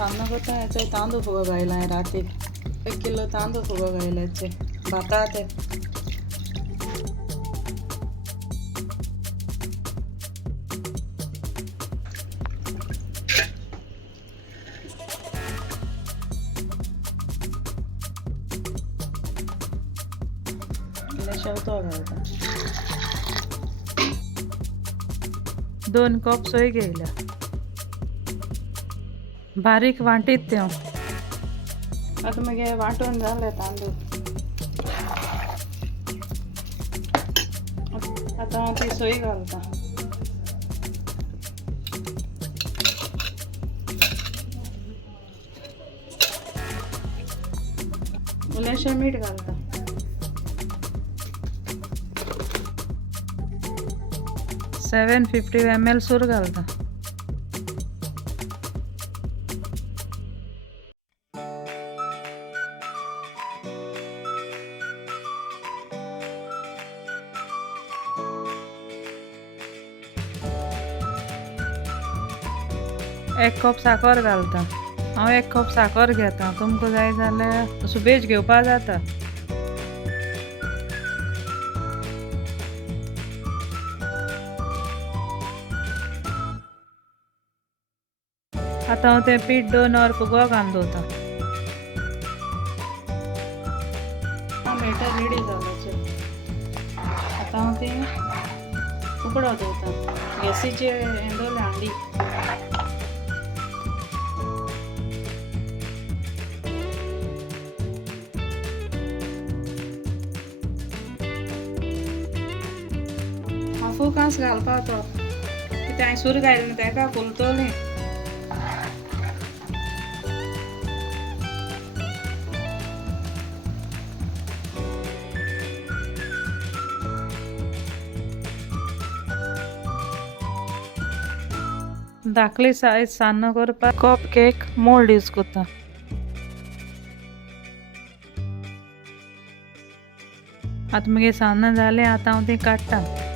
सामना करता याचा तांदूळ फुगा गायला आहे रात्री 1 किलो तांदूळ फुगा गायला याचे भातात आहे शेवतो घालता 2 कप सोय घ्यायला बारीक वाटीत तेव आता मग हे वाटून झाले तांदूळ आता ती सोय घालता इल्लेशें मीठ घालता 750 ml सूर घालता एक कप साखर घालता हांव 1 कप साखर घेता तुमकां जाय जाल्यार सुबेज घेवपा जाता आता हांव तें पीठ 2 वर फुगो घालून दवरता मेळटा रेडी जावपाचें आता हांव तें उकडो दवरता गॅसीचेर हें दवरलें हांडी हाफू कांस घालपा तो कित्याक हांवें सूर घायलें तेका फुलतोलें धाकली सायज सान्न करपाक कप केक मोल्ड यूज करता आतां मगे सान्न जालें आतां हांव ती काडटा